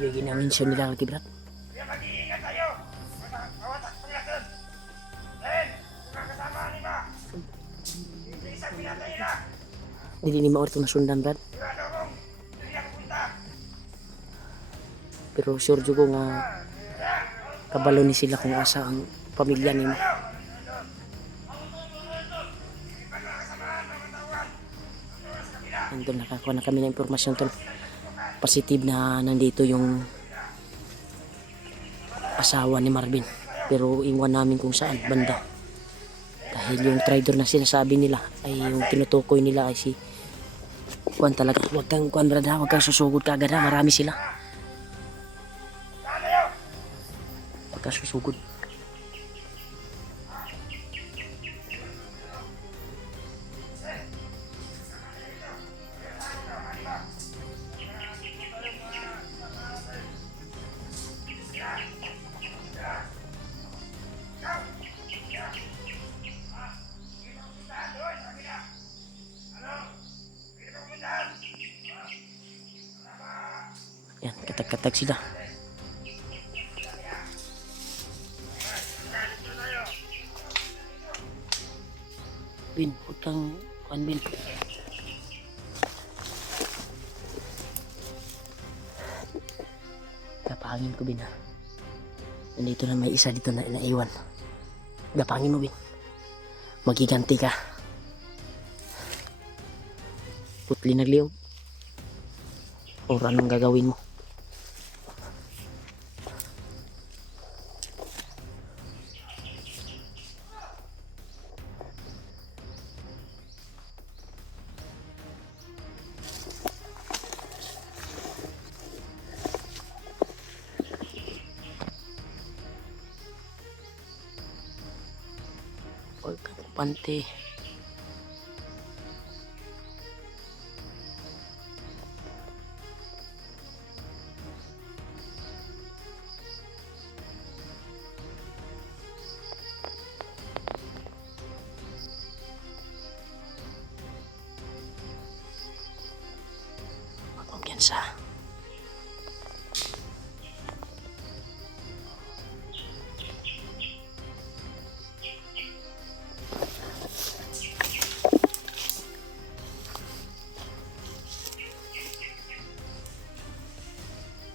Yung ginamention nila Lucky Brad. Kaya mag-iingat tayo. Mawatak panglasan. Dahil, kasama ni ba? Isang pinatay na. Hindi ni maor ito nasundan Brad. Sigurado kong hindi ako punta. Pero sure ko nga kabalo ni sila kung asa ang pamilya ni mo. Nandun nakakuha na kami ng impormasyon tol. Positive na nandito yung asawa ni Marvin. Pero iwan namin kung saan banda. Dahil yung trader na sinasabi nila ay yung tinutukoy nila ay si Juan talaga. Huwag kang Juan Brad ha, huwag kang susugod ka agad ha. Marami sila. Huwag kang susugod. Yan, katag-katag sila. Bin, huwag kang Juan Bin. Gapangin ko Bin ha. Nandito na may isa dito na naiwan. Gapangin mo Bin. Magiganti ka. Putli nagliog. O anong gagawin mo? Huwag kang pante. Kumpiyansa.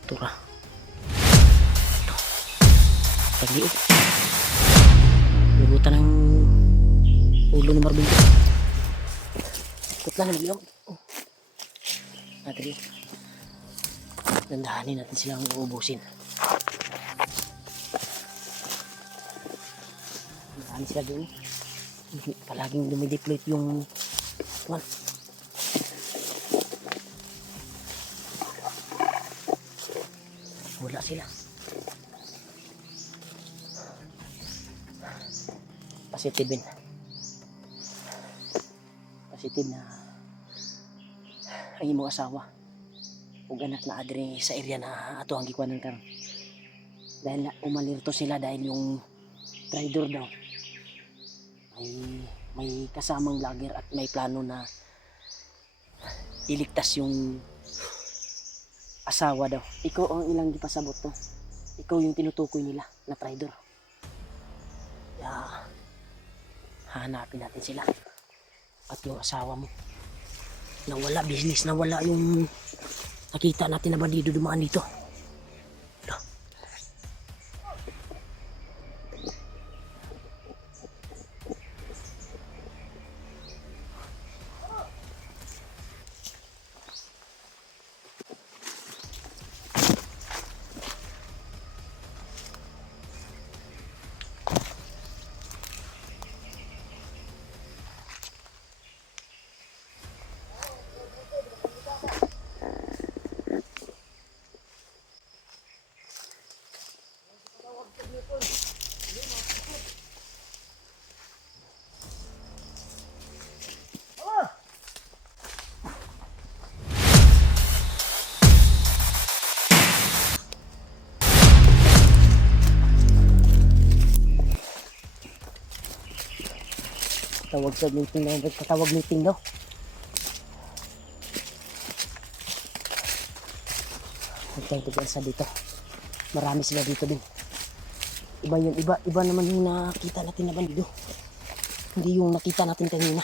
Tura. Tagliog. Lugutan ng ulo ni Marvin. Ikot lang nagliog. Natin. Dandahanin natin silang uubusin. Dandahanin sila doon. Palaging dumideploy yung one. Wala sila. Positive din. Positive na ang imong asawa ug anak na adre sa area na ato ang gikuanan karon. Dahil umalirto sila dahil yung trader daw may kasamang vlogger at may plano na iligtas yung asawa daw. Ikaw ang ilang gipasabot to. Ikaw yung tinutukoy nila na trader. Yeah. Hanapin natin sila. At yung asawa mo. Nawala business, nawala yung nakita natin na bandido dumaan dito. Tawag sa meeting na nagkatawag meeting daw. Huwag tayong pag-alsa dito. Marami sila dito din. Iba yun, iba naman yung nakita natin na bandido. Hindi yung nakita natin kanina.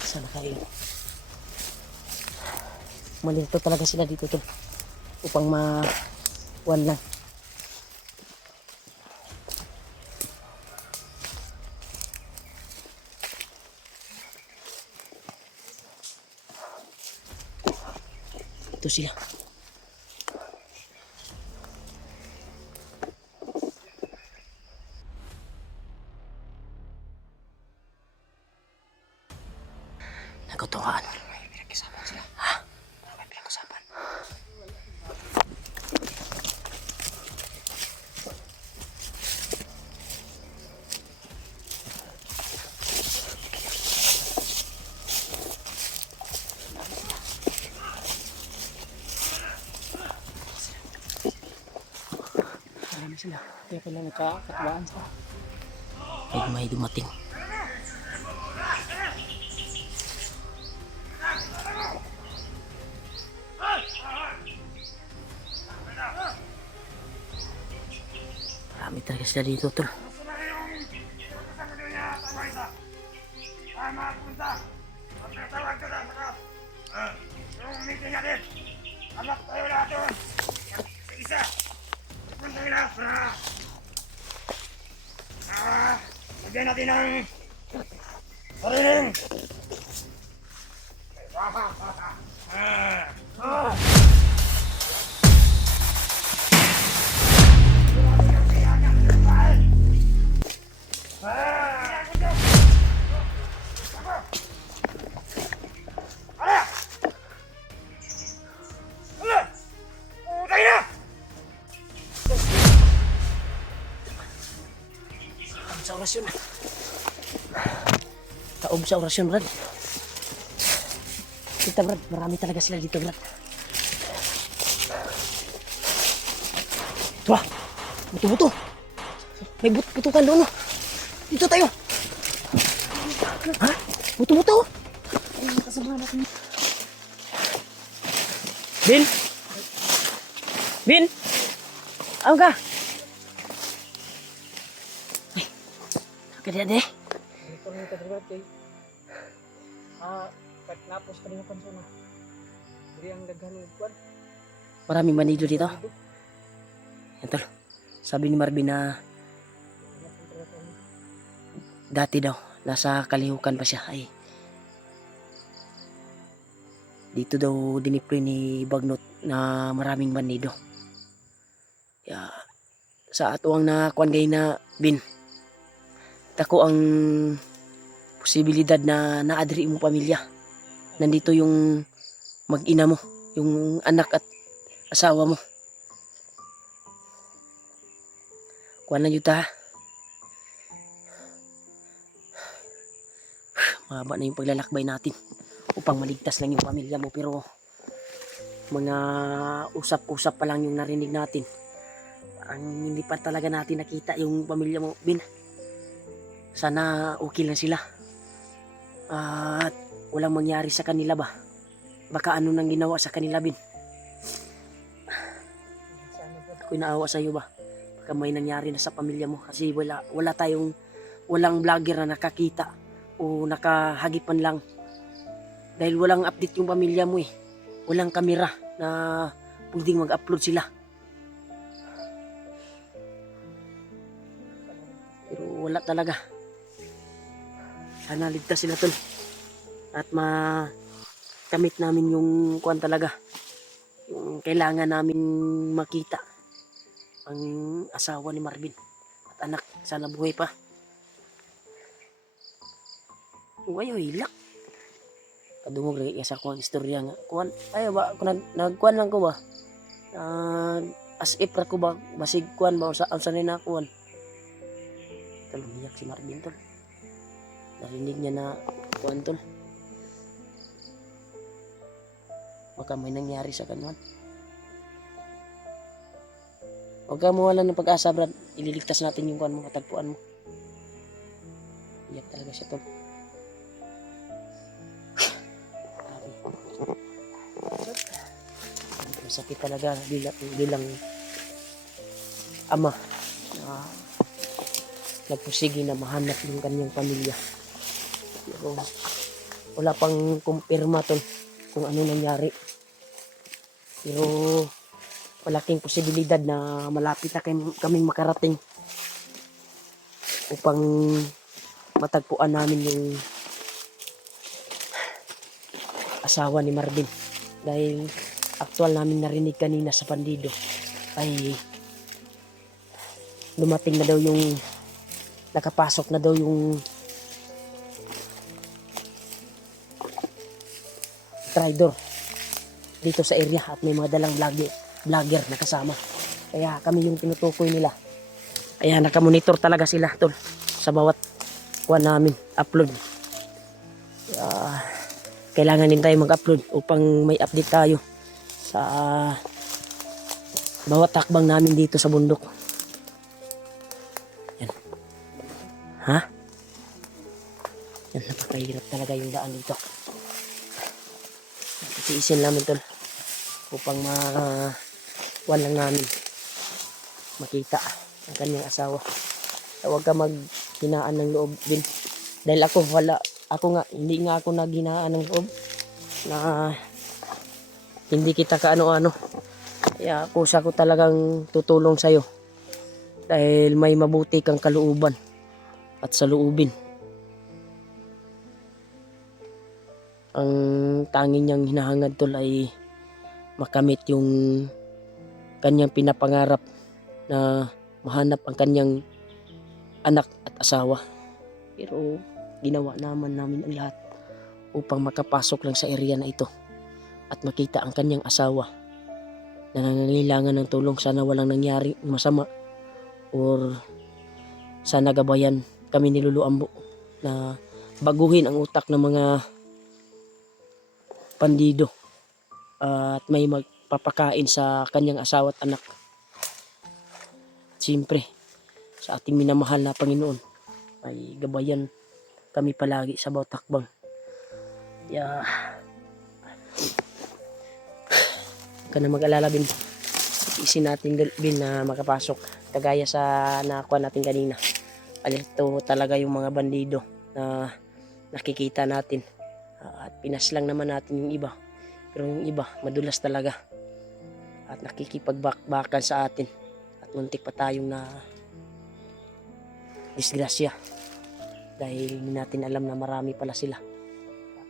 Sana kayo. Malito talaga sila dito tol. Upang ma-wan lang. Ito sila. Nagutuhan. May pinag-isapan sila. Ha? May pinag-isapan. Marami sila. Kaya pala nagkakatwaan sila. May dumating. Marami talaga sila dito tol. Gusto na yung kasama doon niya sa Marisa. Tama, punta. Magkatawag ka na sa yung meeting natin. Anak tayo lahat doon. Isa. Punta nila. Lagyan natin ng sariling. Sa orasyon. Taob sa orasyon, Brad. Kita, Brad. Marami talaga sila dito, Brad. Ito, buto-buto. May butukan doon. Dito tayo. Ha? Buto-buto. Kasama natin. Bin? Bin? Ano ka? Ay, nakakadade. Dito rin ka dito kay. Katnapos ka rin yung konsona. Hindi ang daghan ng kwan. Maraming manido dito. Yan tol. Sabi ni Marvin na dati daw, nasa kalihukan pa siya. Ay, dito daw diniploy ni Bagnot na maraming manido. Ya, sa ato ang nakuan gay na Bin. Tako ang posibilidad na naadri mo pamilya. Nandito yung mag-ina mo, yung anak at asawa mo. Kuan na yun ta. Mahaba na yung paglalakbay natin upang maligtas lang yung pamilya mo, pero mga usap-usap pa lang yung narinig natin. Ang hindi pa talaga natin nakita yung pamilya mo, Bin. Sana okay lang sila. At walang mangyari sa kanila ba? Baka ano nang ginawa sa kanila, Bin? Ako'y naawa sa iyo ba? Baka may nangyari na sa pamilya mo kasi walang vlogger na nakakita o nakahagipan lang. Dahil walang update yung pamilya mo eh. Walang kamera na pwedeng mag-upload sila. Pero wala talaga. Sana ligtas sila tol. At makamit namin yung kuan talaga. Yung kailangan namin makita. Ang asawa ni Marvin. At anak. Sana buhay pa. Uwayo hilak. Kadungog lagi sa akong istorya nga. Kuan, ayo ba, nagkuan lang ko ba? As if ra ko ba, basig kuan ba, sa nina kuan. Tol, umiyak si Marvin tol. Narinig niya na kuan tol. Baka may nangyari sa kanuan. Huwag ka mawala ng pag-asa, Brad. Ililigtas natin yung kuan mo, katagpuan mo. Iyak talaga siya tol. sakit talaga bilang ama na nagpursige na mahanap yung kanyang pamilya. Pero wala pang kumpirma tol kung ano nangyari. Pero malaking posibilidad na malapit na kaming makarating upang matagpuan namin yung asawa ni Marvin. Dahil aktual namin narinig kanina sa bandido ay dumating na daw yung nakapasok na daw yung traitor dito sa area at may mga dalang vlogger na kasama. Kaya kami yung tinutukoy nila. Kaya nakamonitor talaga sila tol sa bawat kuha namin upload. Kailangan din tayo mag-upload upang may update tayo sa bawat takbang namin dito sa bundok. Yan. Ha? Yan, napakahirap talaga yung daan dito. Tiisin namin tol upang walang namin makita ang kanyang asawa. Huwag ka maghinaan ng loob din. Dahil hindi nga ako naghinaan ng loob na hindi kita kaano-ano. Kaya kusa ko talagang tutulong sa'yo dahil may mabuti kang kalooban at saluubin. Ang tanging niyang hinahangad tol ay makamit yung kanyang pinapangarap na mahanap ang kanyang anak at asawa. Pero ginawa naman namin ang lahat upang makapasok lang sa area na ito at makita ang kanyang asawa na nangangailangan ng tulong. Sana walang nangyari masama or sana gabayan kami ni Lolo Ambo na baguhin ang utak ng mga bandido at may magpapakain sa kanyang asawa at anak. Siyempre sa ating minamahal na Panginoon ay gabayan kami palagi sa bawat takbang. Ka na mag-alala bin. Isin natin bin na makapasok. Kagaya sa nakuha natin kanina. Alito talaga yung mga bandido na nakikita natin. At pinaslang naman natin yung iba. Pero yung iba madulas talaga. At nakikipagbakbakan sa atin. At muntik pa tayong na disgrasya. Dahil hindi natin alam na marami pala sila.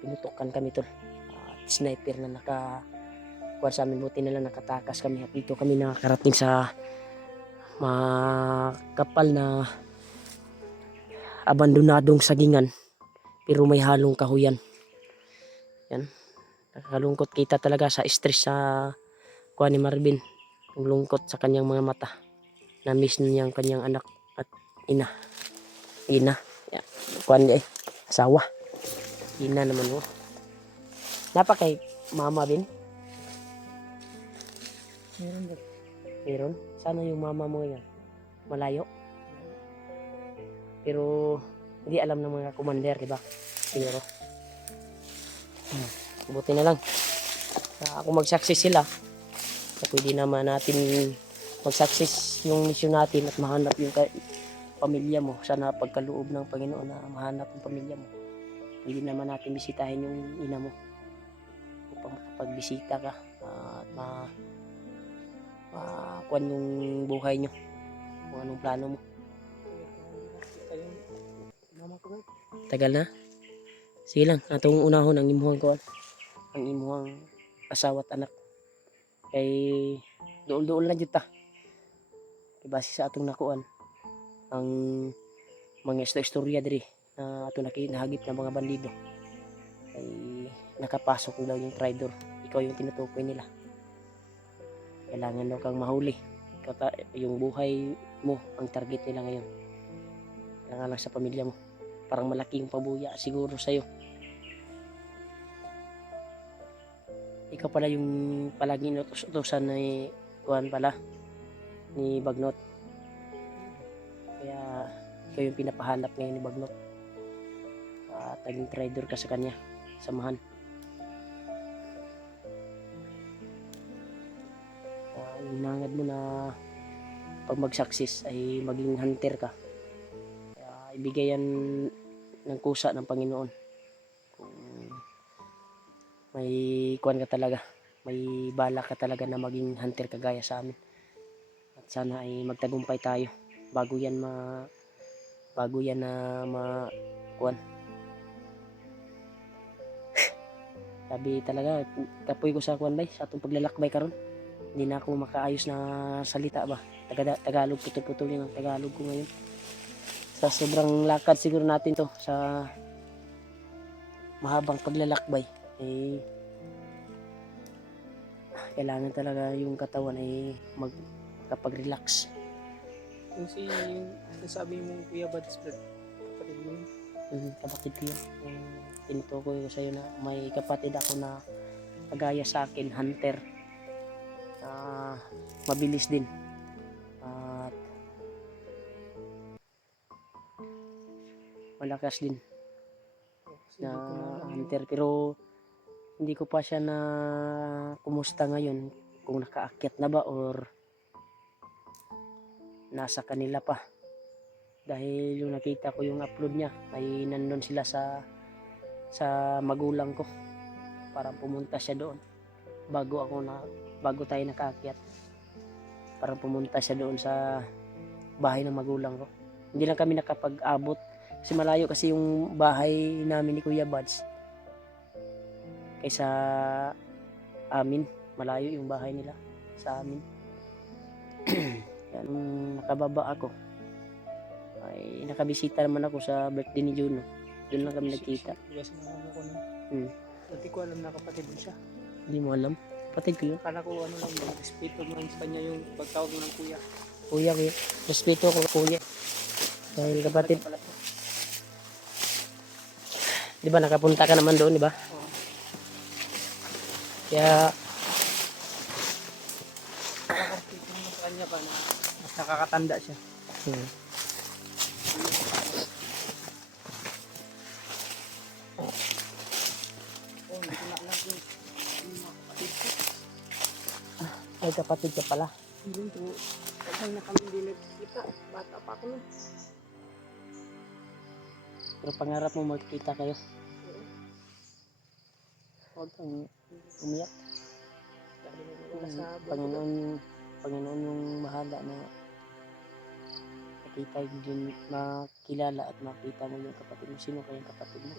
Pinutukan kami tol. At sniper na nakakuha sa amin. Buti na lang nakatakas kami. At dito kami nakakarating sa makapal na abandonadong sagingan. Pero may halong kahuyan. Yan. Nakakalungkot kita talaga sa stress sa kuha ni Marvin. Ang lungkot sa kanyang mga mata. Na-miss niya ang kanyang anak at ina. Ina. Yan. Kuha niya asawa. Ina naman mo. Napa kay mama bin? Meron ba? Meron? Sana yung mama mo yan? Malayo? Pero hindi alam ng mga commander, di ba? Pero buti na lang. Kung mag-success sila, pwede naman natin mag-success yung mission natin at mahanap yung pamilya mo. Sana pagkaloob ng Panginoon na mahanap yung pamilya mo. Pwede naman natin bisitahin yung ina mo upang makapagbisita ka at makuhan yung buhay nyo kung anong plano mo. Tagal na? Sige lang, atong unahon ang imuhang kuhan, ang imuhang asawa at anak. Kay dool-dool na dito ta. Base sa atong nakuan ang mga istorya diri na atong nakinahagip ng mga bandido ay nakapasok daw yung traitor. Ikaw yung tinutukoy nila. Kailangan daw kang mahuli. Yung buhay mo ang target nila ngayon. Kailangan lang sa pamilya mo. Parang malaki yung pabuya siguro sa'yo. Ikaw pala yung palaging inutos-utosan ni Kuhan pala, ni Bagnot. Kaya ikaw yung pinapahanap ngayon ni Bagnot. At naging traitor ka sa kanya. Samahan. pag mag-success ay maging hunter ka. Kaya ibigay yan ng kusa ng Panginoon. Kung may kuwan ka talaga, may balak ka talaga na maging hunter kagaya sa amin. At sana ay magtagumpay tayo bago yan na kuwan. Sabi talaga, kapoy ko sa kuwan bay, sa atong paglalakbay karon. Hindi na ako makaayos na salita ba. Tagalog, putol-putol yung Tagalog ko ngayon. Sa sobrang lakad siguro natin to, sa mahabang paglalakbay, eh, kailangan talaga yung katawan ay magkapag-relax. Yung nasabi mo Kuya Bads, kapatid mo yun. Kapatid ko yun. Yung tinutukoy ko sa'yo na may kapatid ako na kagaya sa akin, hunter. Mabilis din. At malakas din Kasi na hindi ko na alam yung hunter. Pero hindi ko pa siya na kumusta ngayon. Kung nakaakyat na ba or nasa kanila pa. Dahil yung nakita ko yung upload niya ay nandun sila sa magulang ko. Parang pumunta siya doon bago tayo nakaakyat. Parang pumunta siya doon sa bahay ng magulang ko. Hindi lang kami nakapag-abot kasi malayo kasi yung bahay namin ni Kuya Bads kaysa amin. Malayo yung bahay nila sa amin. Kaya nung nakababa ako ay nakabisita naman ako sa birthday ni Juno. Doon lang kami nagkita. Diba sinama ko na. Dati ko alam na kapatid mo siya. Hindi mo alam? Patid ko yun. Akala ko ano lang, respeto mo lang sa kanya yung pagtawag mo ng kuya. Kuya ko yun. Respeto ko kuya. Dahil kapatid. Pala siya. Di ba nakapunta ka naman doon, di ba? Oo. Kaya Respeto mo sa kanya pa na mas nakakatanda siya. Oh, hindi ko na alam kung yung mga kapatid ko. ay kapatid ka pala. Hindi ko, tagal na kami hindi nagkikita. Bata pa ako nun. Pero pangarap mo magkita kayo. Huwag kang umiyak. Dahil wala sa Panginoon yung bahala na makita din, makilala at makita mo yung kapatid mo. Sino kayang kapatid mo?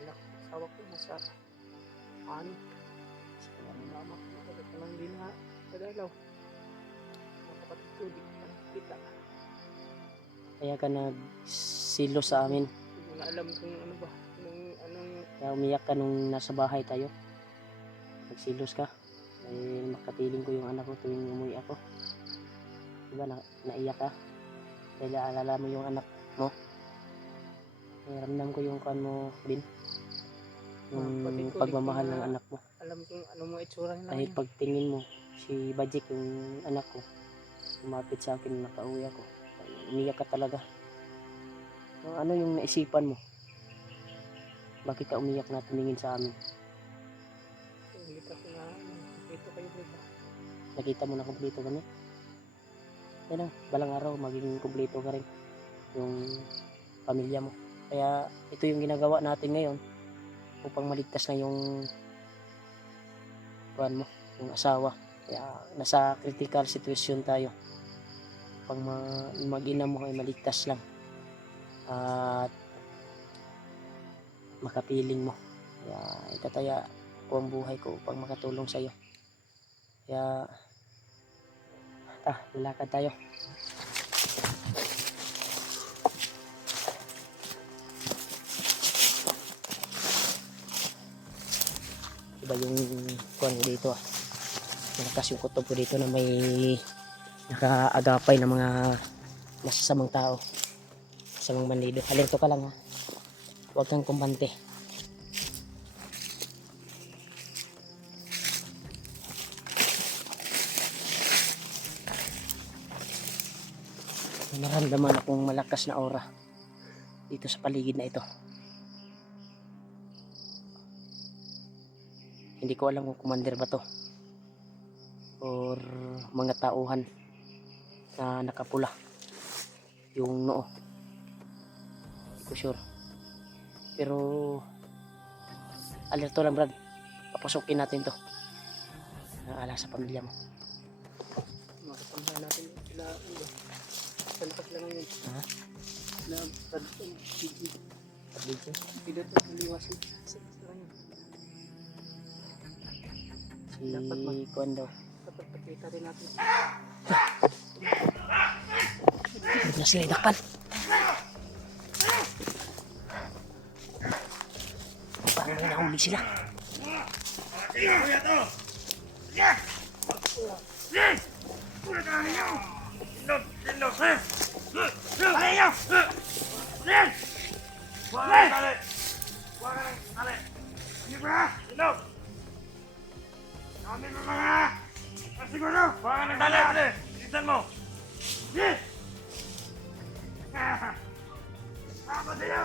Anak, asawa ko nasa ano. Mama ko matagal ka lang din na kadalaw. Mga kapatid ko, di ko na nakikita. Kaya ka nagsilo sa amin. Hindi ko na alam kung ano ba. Anong Kaya umiyak ka nung nasa bahay tayo. Nagsilos ka. Dahil makapiling ko yung anak ko tuwing umuwi ako. Diba naiyak ka? Dahil alala mo yung anak mo. Kaya ramdam ko yung kan mo din. Yung kapatid ko, pagmamahal di ko ng na anak mo. alam kung ano mo itsura nila. Dahil ngayon. pagtingin mo, si Bajik yung anak ko, lumapit sa akin nung nakauwi ako. Umiyak ka talaga. Ano yung naisipan mo? Bakit ka umiyak na tumingin sa amin? Nakita ko na dito kayo dito. Nakita mo na kumpleto kami? Yan lang, balang araw magiging kumpleto ka rin yung pamilya mo. Kaya ito yung ginagawa natin ngayon upang maligtas na yung buwan mo, yung asawa. Kaya nasa critical situation tayo. Pag mag-ina mo ay maligtas lang at makapiling mo. Kaya itataya ko ang buhay ko upang makatulong sa iyo. Kaya lalakad tayo. Iba yung kuwan ko dito. Malakas yung kutob ko dito na may nakaagapay ng mga masasamang tao. Masasamang bandido. Alerto ka lang ha. Huwag kang kumbante. May naramdaman akong malakas na aura dito sa paligid na ito. Hindi ko alam kung commander ba to or mga tauhan. na nakapula yung noo. Hindi ko sure. Pero alerto lang, Brad. Papasukin natin to. Naalala sa pamilya mo. Makasambahan natin sila. Salpak lang yun. Ha? Na pag-video. Pag-video? Video to liwasin. Si Dapat Kuan daw. Dapat pakita rin natin. Huwag na sila idakpan. Parang may nahuli sila. Tingnan mo yan to! Yeah! Yeah! Ulit ang ninyo! Tindog! Tindog! Ano ninyo? Yeah! Huwag ka ng tali! Huwag ka ng tali! Hindi ba? Tindog! Kami ng mga... Siguro! Huwag ka ng tali! Ate! Bilisan mo! Yeah! Tama sa'yo!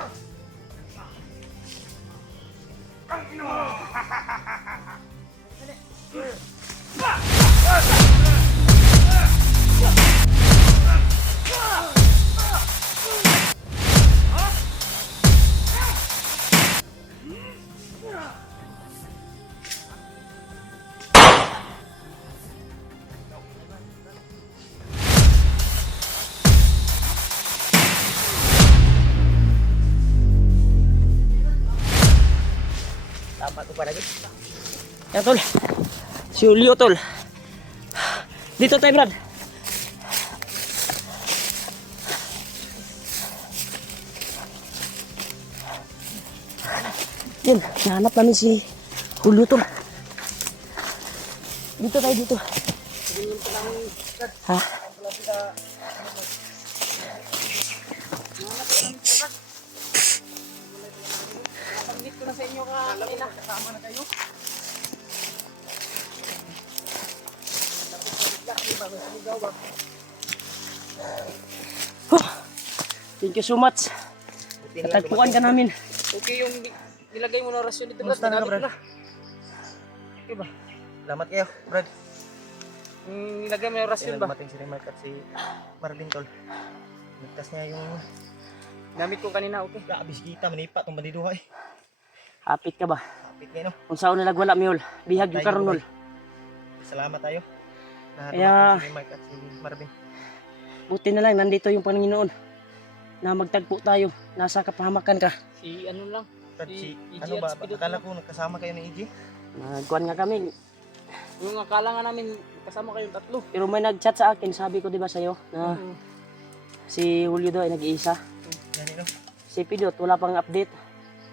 Ang ino mo! Tama ito pa lagi. Yan tol. Si Julio tol. Dito tayo, Brad. Yan, nahanap namin si Julio tol. Dito tayo dito. Ha? Pag-meet ko na sa inyo kanina. Kasama na kayo. Oh, thank you so much. Natagpuan ka namin. Okay yung nilagay mo na rasyon dito. Kumusta na ka, Brad? Okay ba? Salamat kayo, Brad. Nilagay mo na rasyon Kaya ba? dumating si Remark at si Marvin tol. Ligtas niya yung Gamit ko kanina, okay? labis kita, manipa itong bandiduha eh. Hapit ka ba? Kapit ngayon. Kung saan nalagwala miol, bihag yung karunol. Salamat tayo. Na Kaya- dumating si Remark at si Marvin. Buti na lang, nandito yung Panginoon na magtagpo tayo. Nasa kapahamakan ka. Si ano lang. Brad, Si si, EJ ano at ba, si Pidot akala lang. ko nagkasama kayo ni EJ. Nagkuhan nga kami. Yung akala nga namin kasama kayong tatlo. Pero may nag-chat sa akin, sabi ko 'di ba sa'yo na Oo. si Julio daw ay nag-iisa. Yan no? Si Pidot wala pang update.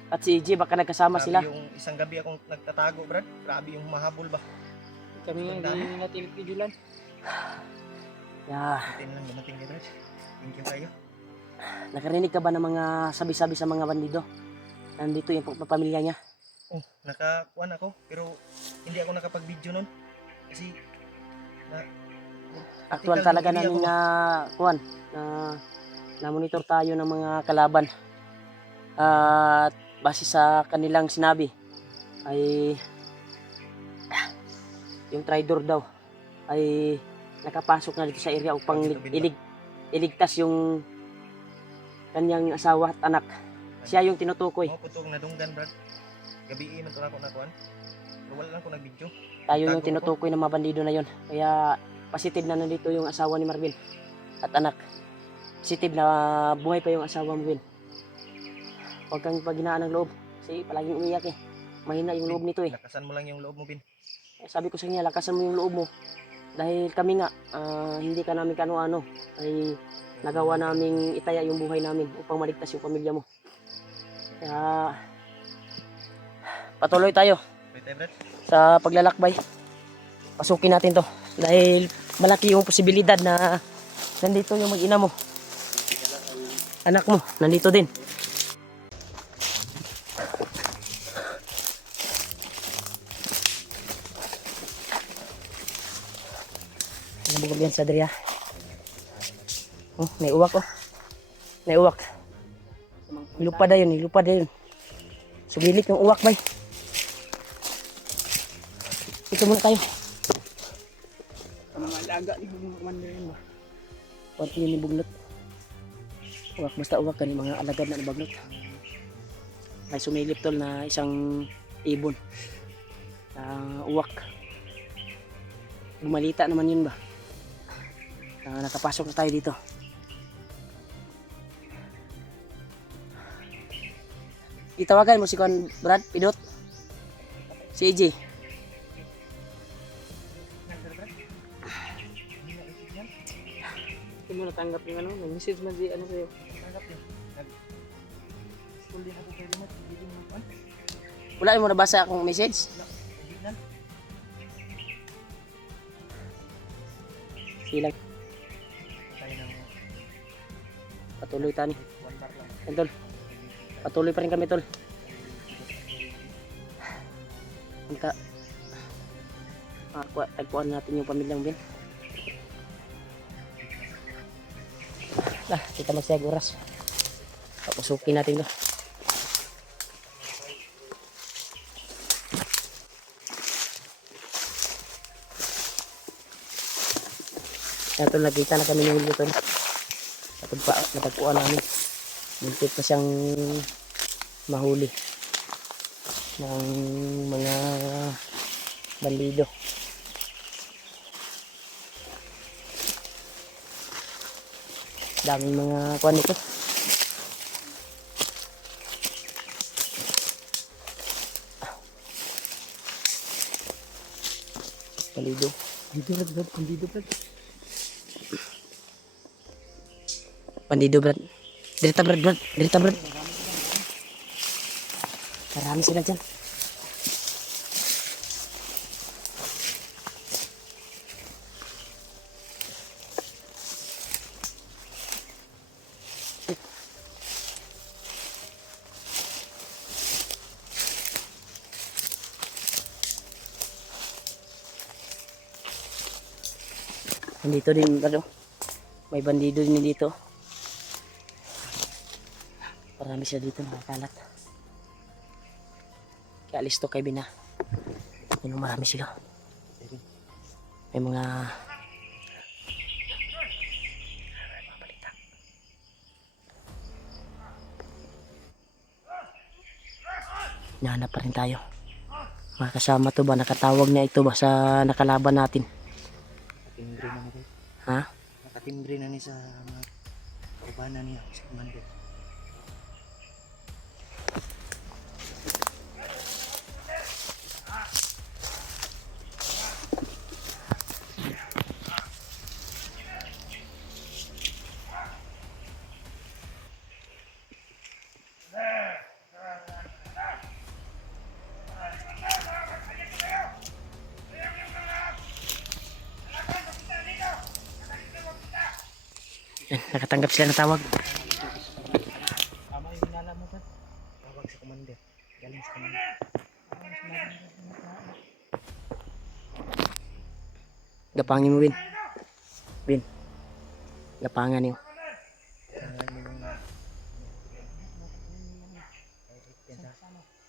At si EJ baka nagkasama Grabe sila. yung isang gabi akong nagtatago, Brad. Grabe yung mahabol ba. Kami nga hindi natin pijulan. Yeah. Buti na lang dumating kayo, Brad. Thank you kayo. Nakarinig ka ba ng mga sabi-sabi sa mga bandido? Nandito yung pamilya niya. Oh, nakakuan ako pero hindi ako nakapag-video nun. Kasi Actual Article, talaga hindi namin ako- na kuan na monitor tayo ng mga kalaban. At base sa kanilang sinabi ay yung traitor daw ay nakapasok na dito sa area upang iligtas yung kanyang asawa at anak. Siya yung tinutukoy. Mo putong nadunggan, Brad. Gabi man to ako nakuan. Pero wala lang ko nag-video. Tayo yung Tago tinutukoy ng mga bandido na yon. Kaya positive na nandito yung asawa ni Marvin at anak. Positive na buhay pa yung asawa mo, Will. Huwag kang paghinaan ng loob. Kasi palaging umiyak eh. Mahina yung loob nito eh. Lakasan mo lang yung loob mo, Bin. Sabi ko sa kanya, lakasan mo yung loob mo. Dahil kami nga, hindi ka namin kano-ano, ay nagawa naming itaya yung buhay namin upang maligtas yung pamilya mo. Kaya, patuloy tayo Wait, Brad. sa paglalakbay. Pasukin natin to. Dahil malaki yung posibilidad na nandito yung mag-ina mo. Anak mo, nandito din. Nabugog yan sa diriya. Oh, may uwak oh. May uwak. Ilupad na yun, ilupad na yun. Sugilit yung uwak bay. Ito muna tayo. Mga alaga ni mga mandarin ba? Huwag yun ni bugnot. Uwak, basta uwak kan mga alagad na nabagnot. May sumilip tol na isang ibon. Uwak. Bumalita naman yun ba? Nakapasok na tayo dito. Itawagan mo si Kon Brad, Pidot. Si AJ. Hindi mo natanggap yung ano, nag-message man si ano sa'yo. Tanggap niya. School din ako kay Limat. Hindi din mo kuan. Wala mo nabasa akong message? Kaibigan. Silang Tayo ng patuloy tani. one bar lang. Yan, tol. Patuloy pa rin kami tol. Punta. Tagpuan natin yung pamilyang Ben. Kita magsayag oras. Papusukin natin to. Yan tol, nagkita na kami ng huli tol. Natagpuan namin. Muntik na siyang mahuli ng mga bandido. Daming mga kuwan nito. Bandido. Bandido Brad. Bandido Brad. Dirita Brad. Marami sila dyan. Nandito din, ano, may bandido din dito. Marami sila dito, nakakalat. Kaya alis to kay Bina. Yun, marami sila. May mga balita. Nahanap pa rin tayo. Mga kasama to ba? Nakatawag na ito ba sa nakalaban natin? Nakatimbre na nito. Ha? Nakatimbre na ni sa mga kaubanan niya sa commander. Yan, nakatanggap sila ng tawag. Tama yung hinala mo ba? Tawag sa commander. Galing sa commander. Gapangin mo, Win. Win. Gapangan niyo. Tangan mo yung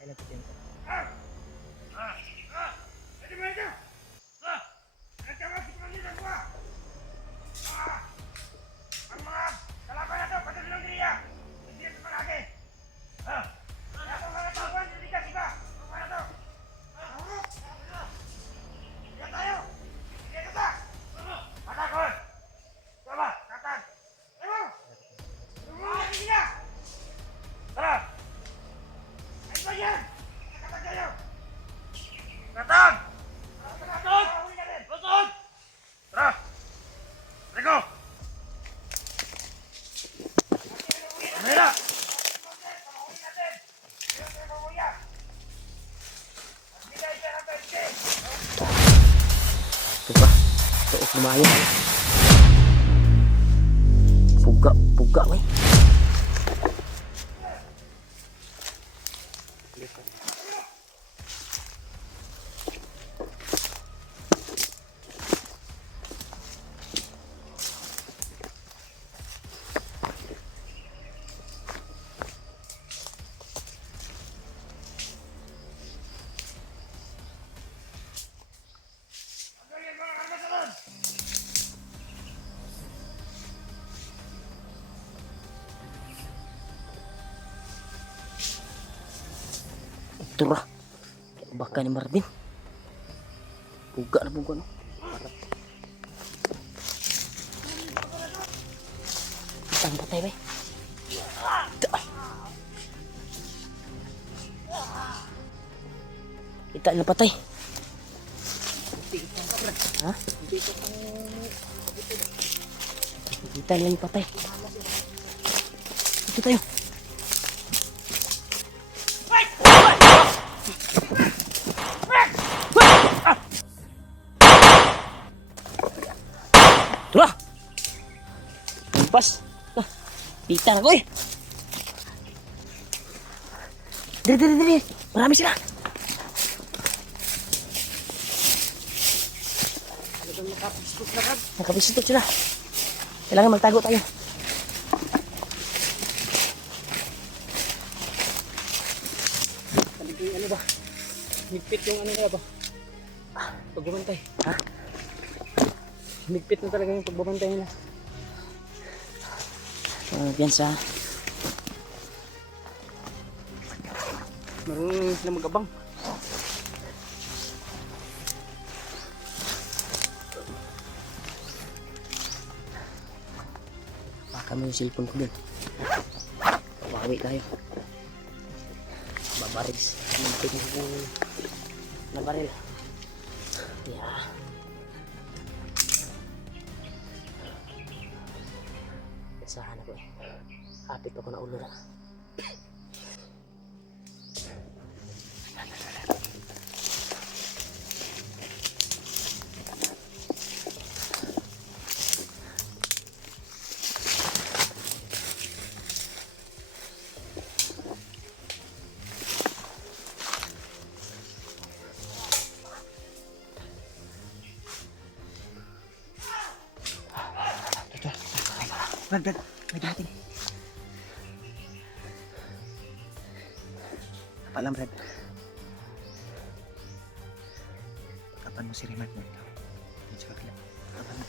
ay nagpipensa. Ang mga kalaban na to, patuloy lang diriya. Hindi ito palagi. Kaya kung mga tawag, hindi ka siba. Ano ba na to? Sige tayo. Sige ka ta. Matakot. Tama, katan. Ano? Sige na. Tara. Ay ba yan? Katan kayo. Katan. Katan. Katan. Tara. Rico. Mira. Ito pa. Ito, kumayo. Puga, wey. Tura. Baka ni Marvin. Buga na buga no. Itang patay ba? Kita na patay. Ha? Kita na yung patay. Ito tayo. Tula! Lampas! Kita na ko eh! Dali, dali, dali! Marami sila! Nakapistot sila. Kailangan magtago tayo. Talagang ano ba? Higpit yung ano nila ba? Pagbabantay. Ha? Higpit na talaga yung pagbabantay nila. Piyansa. Marunong sila mag-abang. Baka mo yung cellphone ko dun. Babawi tayo. Babaris. Muntik ko na baril. Yeah. Kasahan ako eh. Hapit ako na ulo na. Brad, may dumating. Paalam, Brad. Kapan mo si Rimat mo? Dito sa kakila. Kapan mo.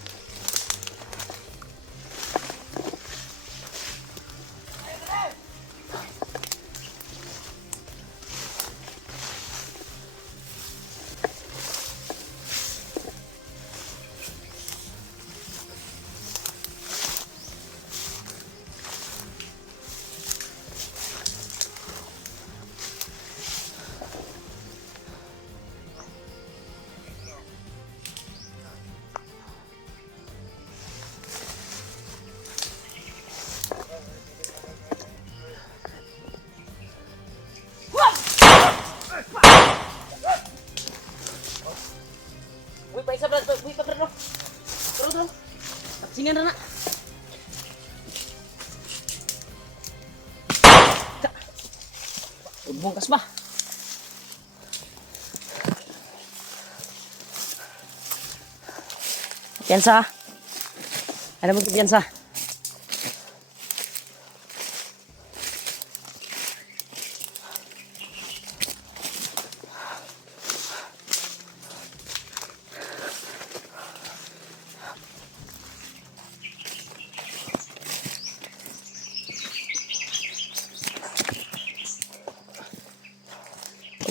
Uy, pa isa, Brad. Uy, pa, Brad, no? Taro, taro. Taksingan na na. Bungkas ba? Piyansa. Ano mo piyansa?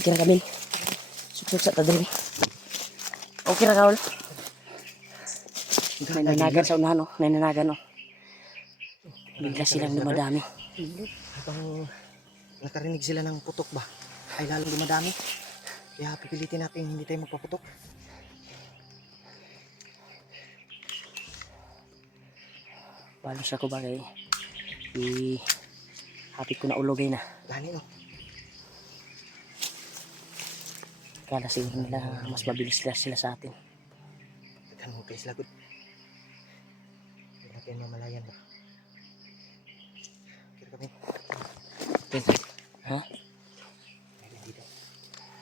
Okay na kami. Suksok sa tadiri. Okay na Kaul. May nanagan sa unahan, oh. May nanagan, oh. Bigla silang dumadami. Habang nakarinig sila ng putok ba, ay lalong dumadami. Kaya pipilitin natin hindi tayo magpaputok. Balos ako bagay. Hapit ko na ulogay na. Gani no. Kala siguro nila mas mabilis sila sa atin. Taghan mo kayo sila good. Hindi natin mamalayan ba. Kira kami. Ha? Ayun dito.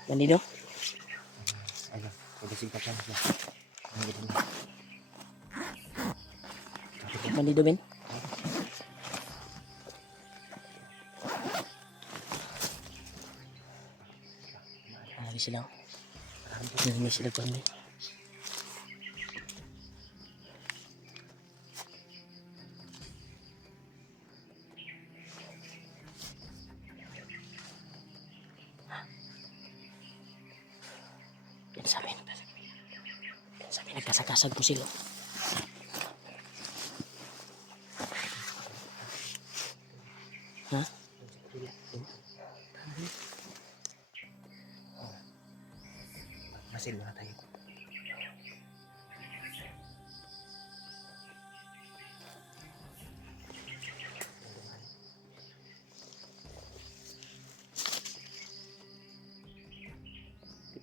Bandido? Ayun. Pwede simpatan sila. Ang ganda na. Bandido, Ben? Marami sila. Marami sila pa rin. Sabi, nagkasakasag po sila. Ha? Masil na tayo.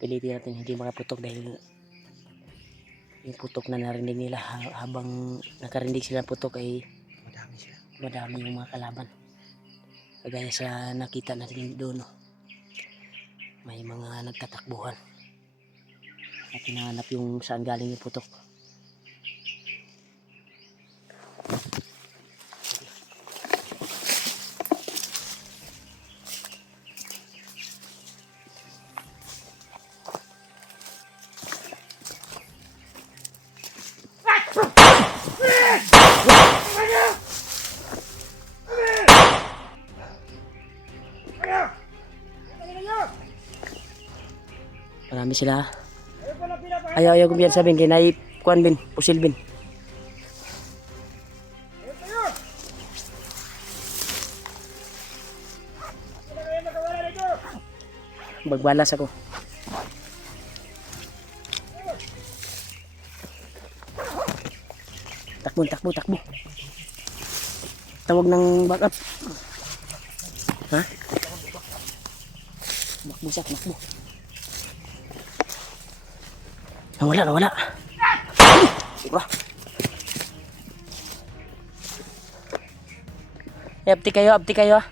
Pipilitin natin hindi makaputok dahil yung putok na narinig nila habang nakarinig sila ng putok ay Madami sila. madami yung mga kalaban. Kagaya sa nakita natin doon, no? May mga nagtatakbuhan at hinahanap yung saan galing yung putok. Marami sila. Ayaw ko biyan sabihin kay kuan bin, pusil bin. Bagbalas ako. Takbo. Tawag ng backup. Ha? Makbo. Nawala. Diba? Abti kayo ah.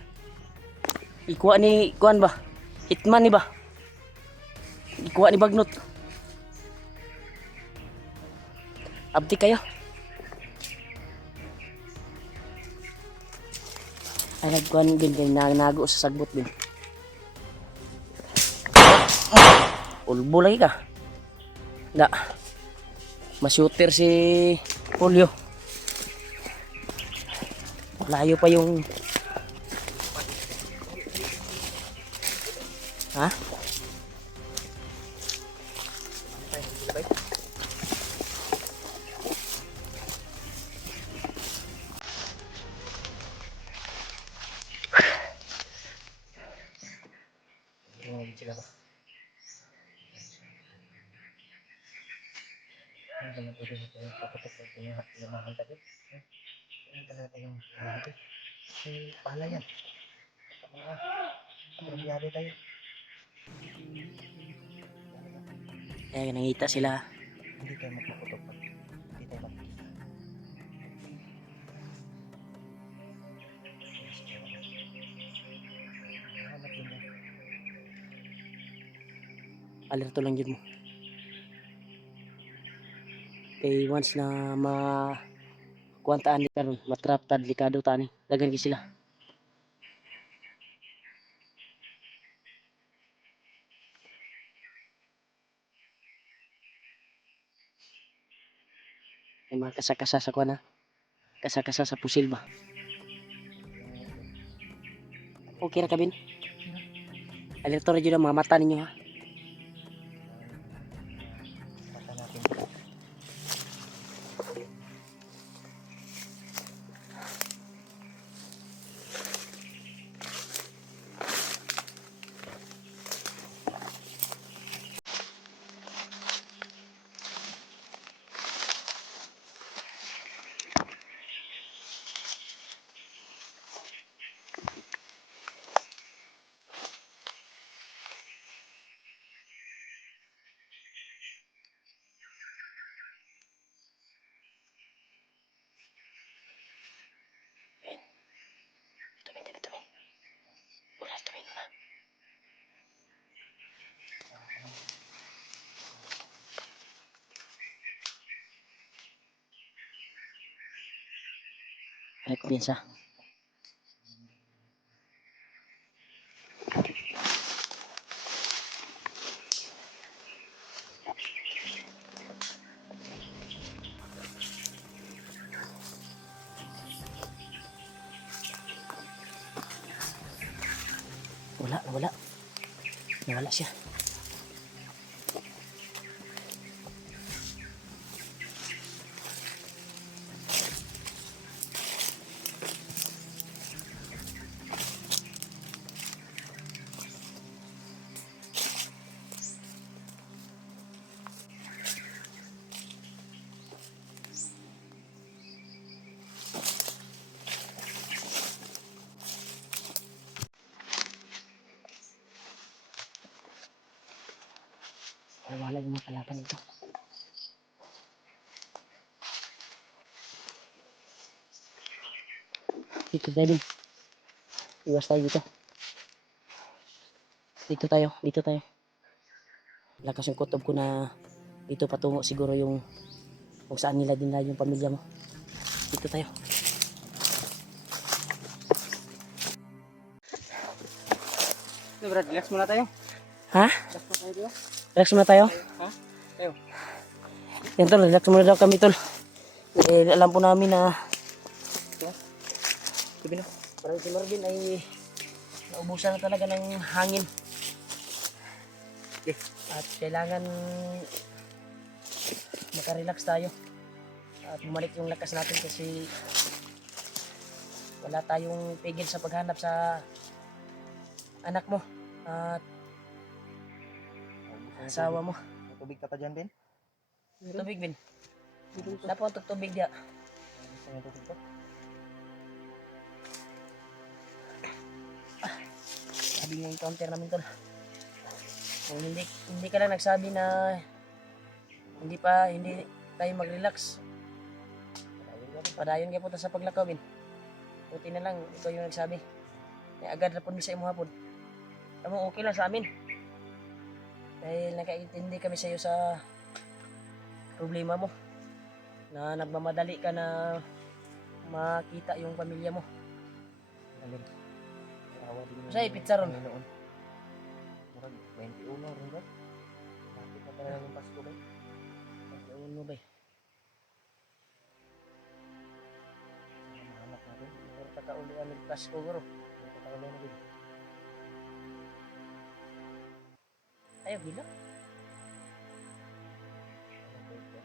Ikuha ni kuan ba? Hitman ni ba? Ikuha ni Bagnot. Abti kayo. Ay nagkuhan din kay nago sa sagbot din. Ulbo lagi ka. Da. Ma-shooter si Julio. Layo pa yung ha? Sila ba? Ano ba pwede na tayo papatok yung mahal tayo? Ano talaga yung mahal tayo? Kasi pahala yan. Grabe tayo. Kaya nangita sila. Hindi tayo magpaputok pag hindi tayo makikita. Hanap yun yan. Alerto lang yun mo. Kay once na kuwantaan ni karon, matrap ta delikado tani. Dagan gi sila. May mga kasakasa sa kuwan ha. Kasakasa sa pusil ba? Okay ra kabin. Alerto ra jud ang mga mata ninyo ha. Baka natin. Tumi. Wala tumi na. Ay kumpiyansa. Nawala siya. Nawala yung mga kalaban dito. Dito tayo din. Iwas tayo dito. Dito tayo. Lakas yung kutob ko na dito patungo siguro yung kung saan nila dinala yung pamilya mo. Dito tayo. Brad, relax muna tayo. Ha? Relax muna tayo dito. Relax muna tayo. Ha? Tayo. Yan tol, relax muna daw kami tol. Eh, alam po namin na Sabi na. parang si Marvin ay naubusan na talaga ng hangin. Okay. At kailangan makarelax tayo. At bumalik yung lakas natin kasi wala tayong pigil sa paghanap sa anak mo at asawa mo. May tubig ka pa dyan, Ben? Tubig bin. Dapat ang tubig dia. Gusto niyo tubig ko? Sabi yung encounter namin tol. Kung hindi ka lang nagsabi na hindi tayo mag-relax. Padayon ka punta sa paglakaw bin. Buti na lang ikaw yung nagsabi. May agad na po sa imo hapon. Tamo okay lang sa amin. Dahil nakaintindi kami sa iyo sa problema mo. Na nagmamadali ka na makita yung pamilya mo. Amin. Awa din yung Say, pizza ron. Panginoon. Murag 21 ron ba? Bakit na talaga yung Pasko ba? Yung mo ba? Mahanap natin. Pero kakaulian ng Pasko guro. May patawala na din. Ayaw bilang. Ano ba ito?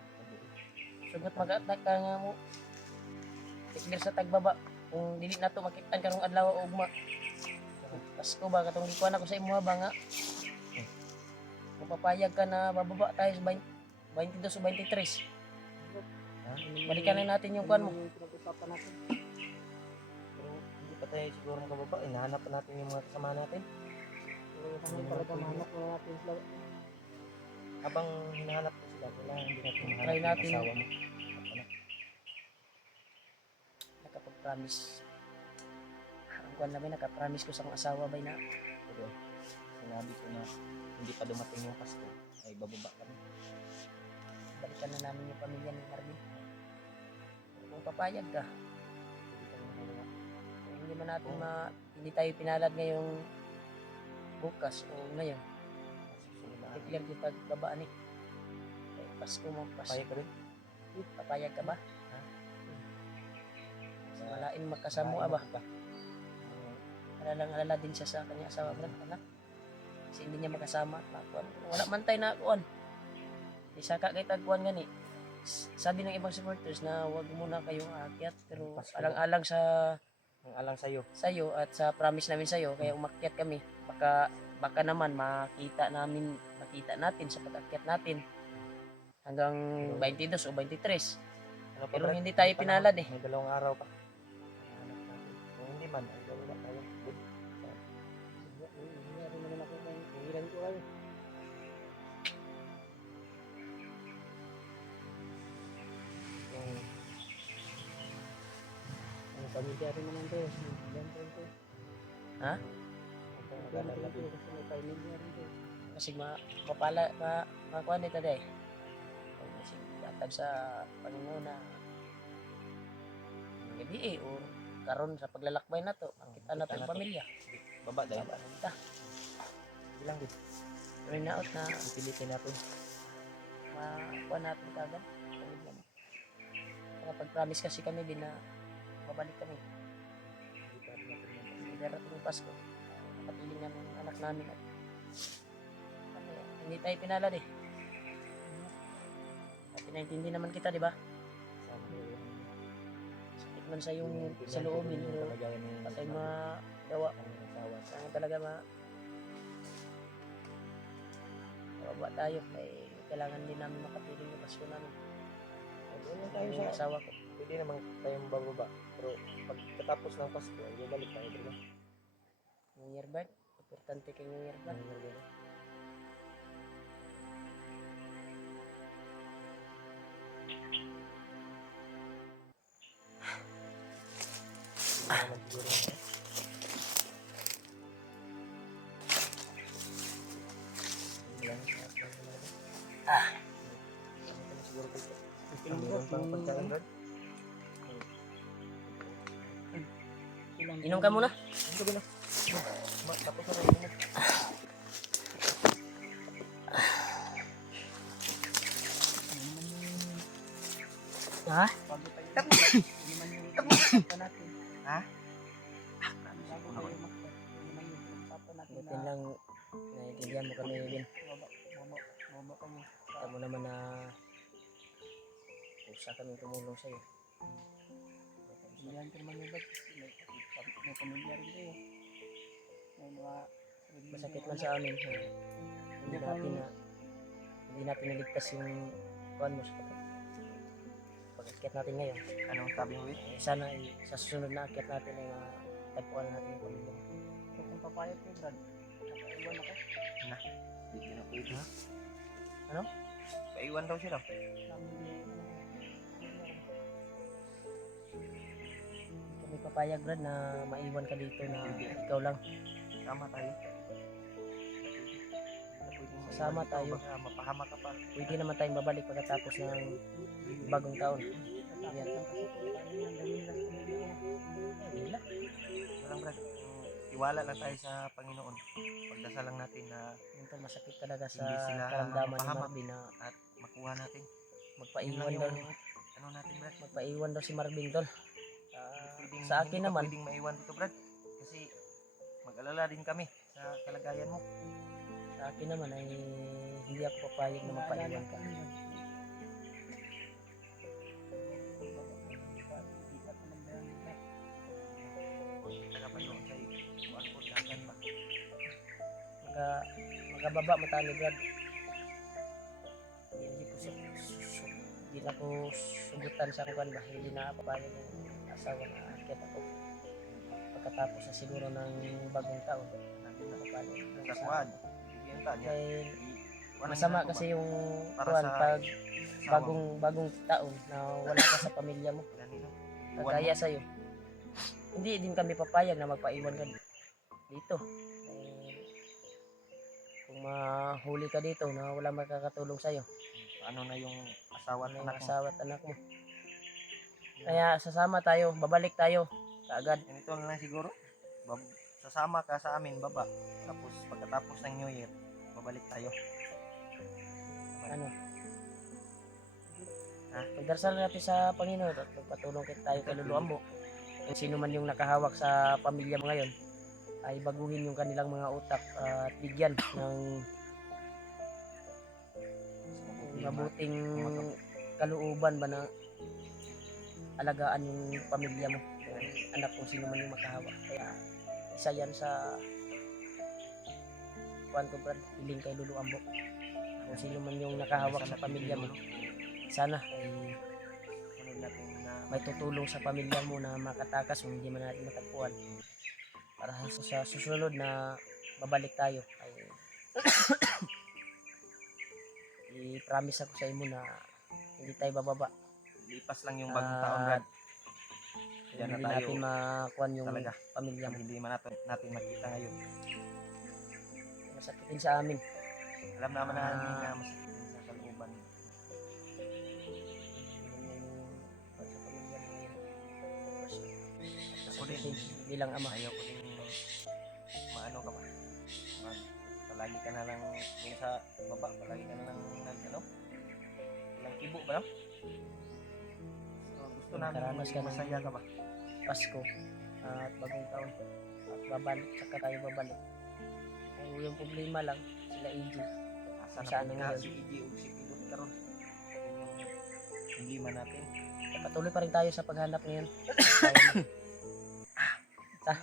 Sugat mag-attack ka nga mo. Tiklir sa tagbaba. Kung dili na to makitaan karong adlaw o ugma. Pasko ba katong gikuan ako sa imo ba nga. Kung papayag ka na bababa tayo sa 22 o 23. Ha? Balikan na natin yung kuan mo. Yung pinag-usapan natin. Pero hindi pa tayo siguro nakababa. Hinahanap pa natin yung mga kasama natin. Kailangan talaga mahanap na natin sila. Habang hinahanap ko sila, kailangan hindi natin mahanap Try yung natin. asawa mo. At anak. Nakapag-promise. Ang kuan namin nakapromise ko sa akong asawa bay na Pero sinabi ko na hindi pa dumating yung Pasko, ay bababa kami. balikan na namin yung pamilya ni Marvin. Kung papayag ka, Hindi kami magawa. kung hindi man natin hindi tayo pinalad ngayong bukas o ngayon. Susunod na araw. Declare kita babaan ni. Eh, Pasko mo, Payag ka rin? papayag ka ba? Ha? Malain makasamo ba? Alala din siya sa kanyang asawa Brad, anak. Kasi hindi niya makasama. Nakuan. Wala man tayo nakuan. Isa ka kay tagkuan gani. Sabi ng ibang supporters na wag muna kayong aakyat pero Pasko. alang-alang Ang alang sa'yo. sa'yo at sa promise namin sa'yo kaya umakyat kami. Baka naman makita natin sa pag-akyat natin hanggang 22 o 23. Ano pa, Pero Brad? hindi tayo May panahon. pinalad eh. May 2 araw pa. Hinahanap natin. Kung hindi man, ay bababa tayo. Good. Meron naman ako ng hihiran ko ay. Yung Ang pamilya rin naman to. Yan rin to. Ha? Yan rin to. Kasi may pamilya rin to. Kasi makuha nito day. Kasi atag sa Panginoon na gabi o karon sa paglalakbay na to, makita na to yung pamilya. baba dahil. Basta, Bilang din. pero naot na Pipilitin natin. makuha natin kagad. Pamilya mo. Kaya pag-promise kasi kami din na babalik kami. Hindi pa rin natin yung Hindi darating yung Pasko. Napatiling namin ang anak namin at ano yan, hindi tayo pinalad eh. At pinaintindi naman kita, di ba? kasama ko yung Sakit man sa yung sa loobin, pero kalagayan ni patay magawa. ang asawa. Sana talaga mababa tayo. Kailangan din namin makapiling yung Pasko namin. Doon lang tayo Yung sa asawa ko. pwede naman tayong bababa. Pero pagkatapos ng Pasko, ay babalik tayo, di ba? New Year ba? Importante kay New Year ba? Inom ka muna. Ha? Ha? Buti lang naiintindihan mo kami din. Kita mo naman na usa kami tumulong sa'yo. Yan ko naman yung ba't may pamilya rin kayo. May mga Masakit man sa amin. Hindi natin naligtas yung kuhan mo sa pag-akyat natin ngayon. Anong sabi mo, Sana sa susunod na akyat natin ay matagpuan natin yung pamilya. So kung papayat ko Brad, nakaiwan ako. Hindi na pwede, ha? Ano? Paiwan daw sila. Kami papayag Brad na maiwan ka dito na ikaw lang. Sama tayo. Sasama tayo. Mapahama ka pa. Pwede naman tayong babalik pagkatapos ng bagong taon. Yan. Nila. Walang Brad. Tiwala lang tayo sa Panginoon. Pagdasal lang natin na Yun to, masakit talaga sa Hindi sila karamdaman ni mapahamak. Marvin na at makuha natin. Yun magpaiwan lang daw. yung ano natin, Brad. Magpaiwan daw si Marvin tol. Pwedeng- Sa akin hindi ka naman, pwedeng maiwan dito, Brad. Kasi mag-alala din kami sa kalagayan mo. sa akin naman ay hindi ako papayag na magpaiwan ka. Taga pa doon sa kuwan po dagan ba. Magababa matalo Brad. Hindi na ko sugutan sa kuwan ba. Hindi na papayag yung asawa na akyat ako. Pagkatapos na siguro ng bagong taon, hindi na papayag. Sa kuwan. Bigyan ka niya. Dahil Kuwan ang masama ginagawa. kasi yung Para kuwan sa pag asawa mo. bagong taon na wala ka sa pamilya mo. Ganito. Kagaya sa'yo. Hindi din kami papayag na magpaiwan ka dito. Kung mahuli ka dito na wala makakatulong sa'yo, Ano na yung asawa ano ng yung anak mo? asawa at anak mo. Kaya sasama tayo, babalik tayo kaagad. Ganito na lang siguro. Sasama ka sa amin, baba. Tapos pagkatapos ng New Year, babalik tayo. Ano? Ha? Pagdarasal natin sa Panginoon at magpatulong kita tayo kay Lolo Ambo. Kung sino man yung nakahawak sa pamilya mo ngayon, ay baguhin yung kanilang mga utak at bigyan ng mabuting kalooban ba na alagaan yung pamilya mo, yung anak kung sino man yung makahawak. Kaya isa yan sa kuwan ko Brad, hiling kay Lolo Ambo. Kung sino man yung nakahawak sa pamilya mo, sana ay Sunod natin na may tutulong sa pamilya mo na makatakas kung hindi man natin matagpuan. Para sa susunod na babalik tayo ay i-promise ako sa imo na hindi tayo bababa. lipas lang yung bagong taon, Brad. Diyan na Hindi tayo natin makuan yung talaga. pamilya Yung mo. hindi man natin makita ngayon. Masakit din sa amin. Alam naman natin Ah. na masakit din sa kalooban. Sa pamilya mo ngayon. Ako din. Bilang ama. Ayaw ko din maano ka ba? Palagi ka na lang yung sa baba, palagi ka na lang ano? Walang kibo ba, no? So, gusto namin Nakaranas ka ng- masaya ka ba? Pasko at bagong taon at babalik, saka tayo babalik. Ay, yung problema lang sila AJ. Asa Saan na na ka ngayon? si Iggy o si Pilot karon? Yun yung problema natin. Patuloy pa rin tayo sa paghanap ngayon. Kaya na.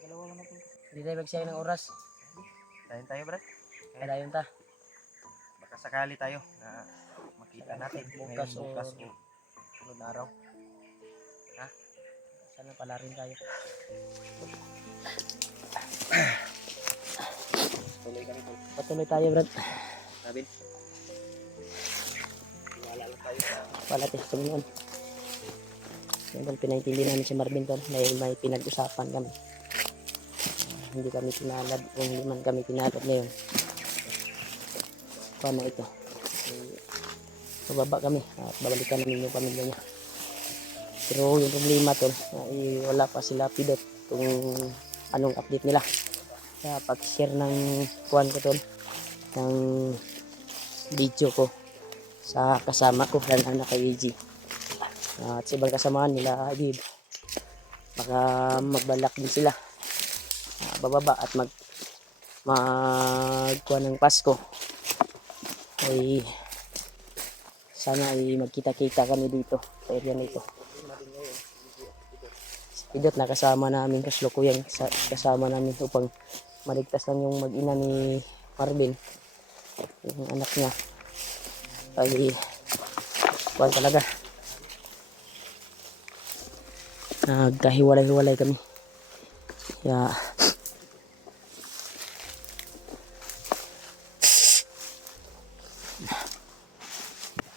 Dalawa man ako. Hindi tayo magsayang ng oras. Tayo tayo, Brad. Kadayon ta. Baka sakali tayo na makita natin Bukas ngayong bukas o- o sunod na araw. Sana pala rin tayo. Tuloy kami po. Patuloy tayo, Brad. Sabi. Wala tayo sa Panginoon. Yan tol, pinaintindi namin si Marvin tol, dahil may pinag-usapan kami. Hindi kami pinalad, kung hindi man kami pinalad ngayon. Paano ito? Bababa kami at babalikan namin yung pamilya niya. Pero yung problema tol, wala pa sila pidot kung anong update nila. Kaya pag-share ng kuwan ko tol, ng video ko sa kasama ko na naka AG at sa ibang kasamaan nila Agib, baka magbalak din sila bababa at magkuha ng Pasko, ay sana ay magkita-kita kami dito sa area na ito. Idot na kasama namin, kaslukuyang kasama namin upang maligtas lang yung mag-ina ni Marvin, yung anak niya. Ay kuwan talaga, nagkahiwalay-hiwalay kami. Kaya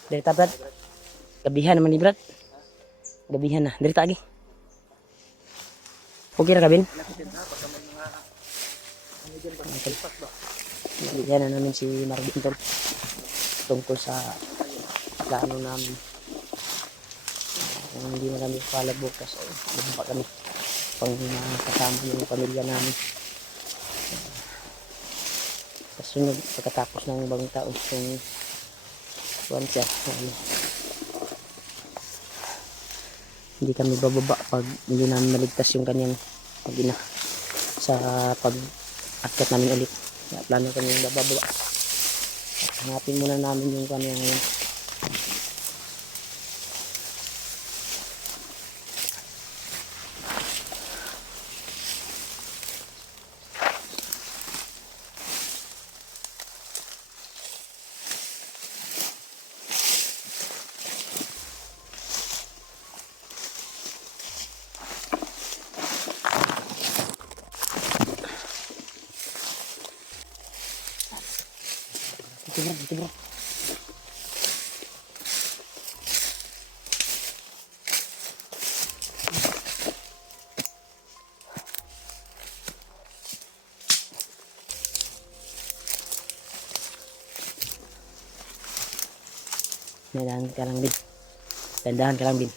Dirita Brad, gabihan naman ni Brad, gabihan na, dirita lagi. Okay ra kabin? Gabihan na namin si Marvin tol tungkol sa plano namin. Kung hindi na kami palag bukas, bumpa kami pang kasama yung pamilya namin. Sa sunod, pagkatapos ng bagong taon, kung kuwan siya, hindi kami bababa pag hindi namin maligtas yung kanyang mag-ina sa pag-akyat namin ulit. Kaya plano kami yung bababa. Hanapin muna namin yung kanyang ngayon. Dito bro. Dandahan ka lang din. Dandahan ka lang din.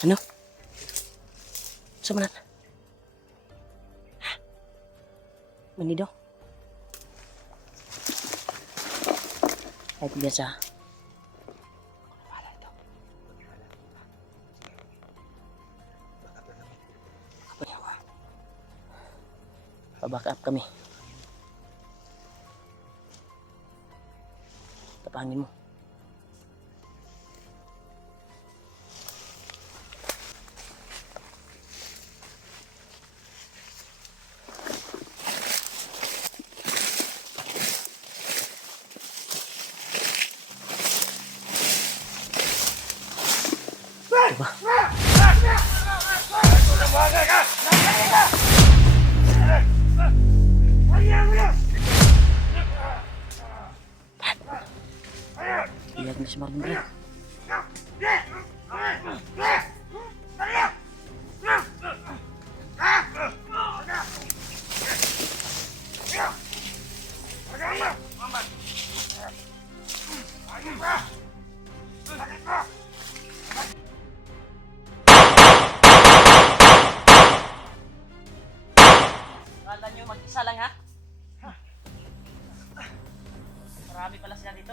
Ano? Saan man? Manido? Kahit biasa. Pa-back up kami. Tapangin mo. Lihat ni si Marvin bro. Kala nyo mag-isa lang ha? Marami pala sila dito.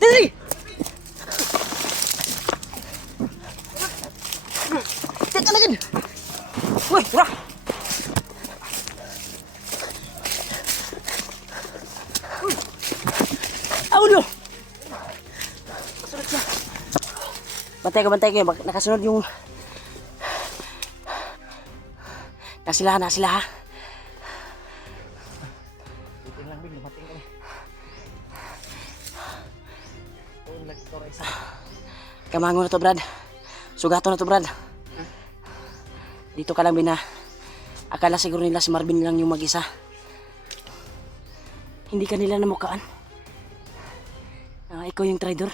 Dali! Uy, tara! Aulo! Kasunod siya. Bantay kayo. Nakasunod yung... Nasila ha. Buti lang, Bing. Dumating kami. Doon lang ito, Raisa. Kamango na to, Brad. Sugato na to, Brad. Dito ka lang, Bina. Akala siguro nila si Marvin lang yung mag-isa. Hindi ka nila namukaan. Ikaw yung traitor.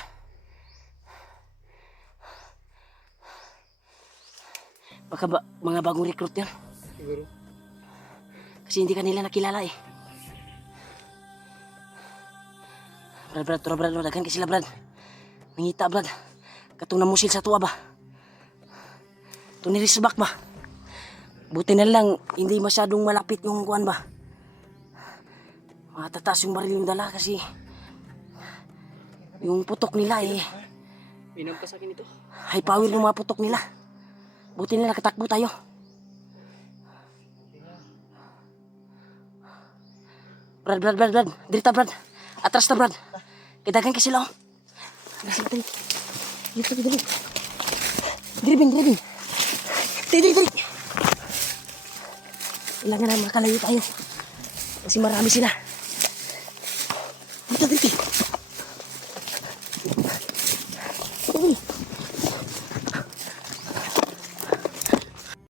Baka mga bagong recruit yan. Siguro. Kasi hindi ka nila nakilala eh. Brad, tara Brad, dagan ka sila Brad. Nangita Brad. Katong namusil sa tuwa ba? Tunirisbak ba? Buti na lang, hindi masyadong malapit yung kuwan ba? Matataas yung baril yung dala kasi yung putok nila eh. Minom ka sa akin ito. High power yung mga putok nila. Buti nila katakbo tayo. Brad. Dirita Brad. Atras na Brad. Kidagan ka sila oh. Dali. Dribing. Dali. Kailangan na makalayo tayo. Kasi marami sila. Dito.